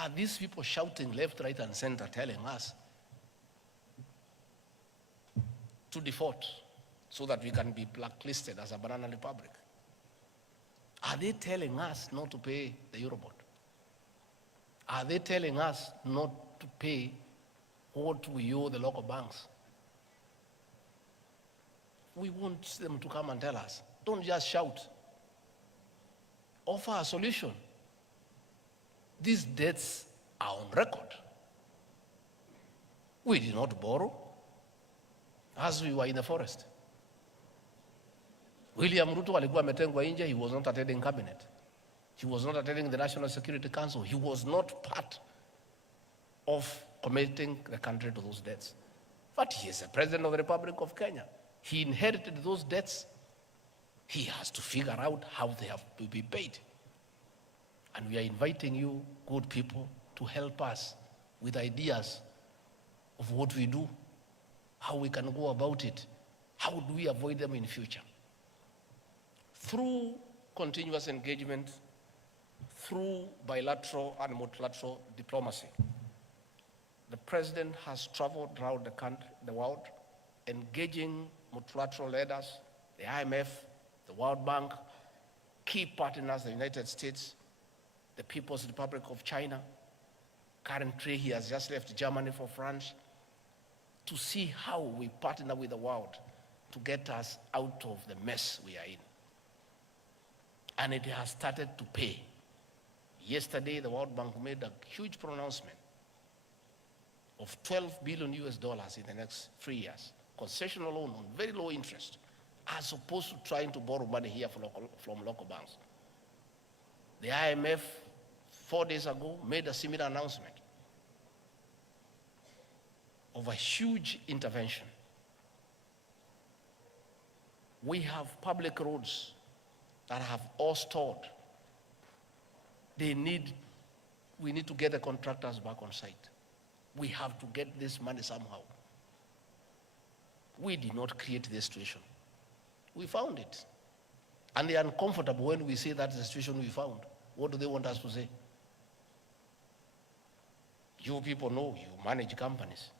Are these people shouting left, right, and center, telling us to default so that we can be blacklisted as a banana republic? Are they telling us not to pay the Eurobond? Are they telling us not to pay what we owe the local banks? We want them to come and tell us. Don't just shout. Offer a solution. These debts are on record. We did not borrow as we were in the forest. William RUTO alikuwa ametengwa nje. He was not attending cabinet. He was not attending the National Security Council. He was not part of committing the country to those debts. But he is the President of the Republic of Kenya. He inherited those debts. He has to figure out how they have to be paid. And we are inviting you, good people, to help us with ideas of what we do, how we can go about it, how do we avoid them in future. Through continuous engagement, through bilateral and multilateral diplomacy, the President has traveled around the country, the world, engaging multilateral leaders, the IMF, the World Bank, key partners, the United States, the People's Republic of China. Currently, he has just left Germany for France, to see how we partner with the world to get us out of the mess we are in. And it has started to pay. Yesterday, the World Bank made a huge pronouncement of $12 billion in the next 3 years. Concessional loan on very low interest, as opposed to trying to borrow money here from local banks. The IMF, 4 days ago, made a similar announcement of a huge intervention. We have public roads that have all stalled. We need to get the contractors back on site. We have to get this money somehow. We did not create this situation. We found it. And they are uncomfortable when we say that's the situation we found. What do they want us to say? You people know, you manage companies.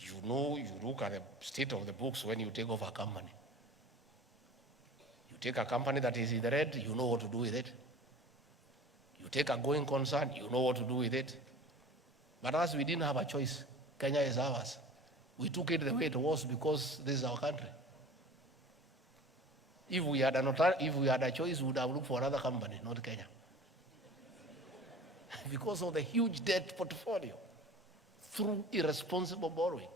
You know, you look at the state of the books when you take over a company. You take a company that is in the red, you know what to do with it. You take a going concern, you know what to do with it. But us, we didn't have a choice. Kenya is ours. We took it the way it was because this is our country. If we had a choice, we would have looked for another company, not Kenya. Because of the huge debt portfolio through irresponsible borrowing.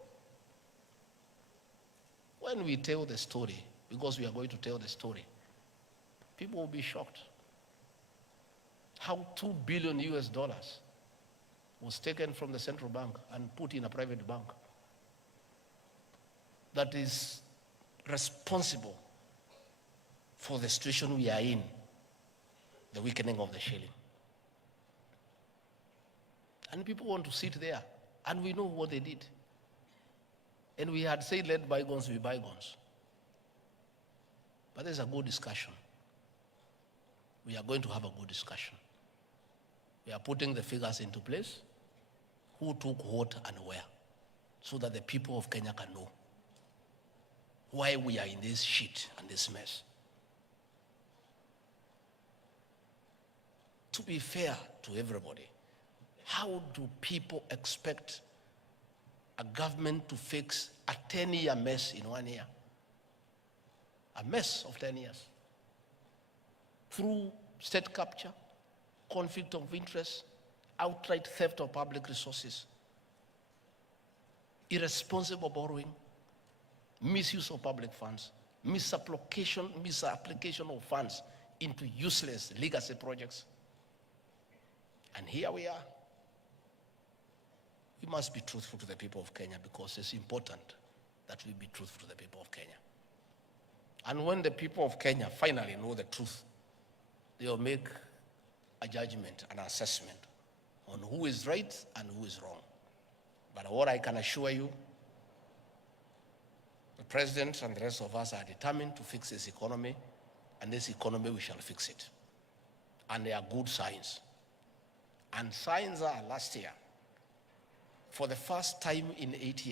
When we tell the story, because we are going to tell the story, people will be shocked. How $2 billion was taken from the central bank and put in a private bank that is responsible for the situation we are in, the weakening of the shilling. And people want to sit there, and we know what they did. And we had said, let bygones be bygones. But there's a good discussion. We are going to have a good discussion. We are putting the figures into place, who took what and where, so that the people of Kenya can know why we are in this shit and this mess. To be fair to everybody, how do people expect a government to fix a 10-year mess in 1 year? A mess of 10 years. Through state capture, conflict of interest, outright theft of public resources, irresponsible borrowing, misuse of public funds, misapplication of funds into useless legacy projects. And here we are. We must be truthful to the people of Kenya because it's important that we be truthful to the people of Kenya. And when the people of Kenya finally know the truth, they will make a judgment, an assessment on who is right and who is wrong. But what I can assure you, the President and the rest of us are determined to fix this economy, and this economy we shall fix it. And there are good signs. And signs are last year, for the first time in 8 years,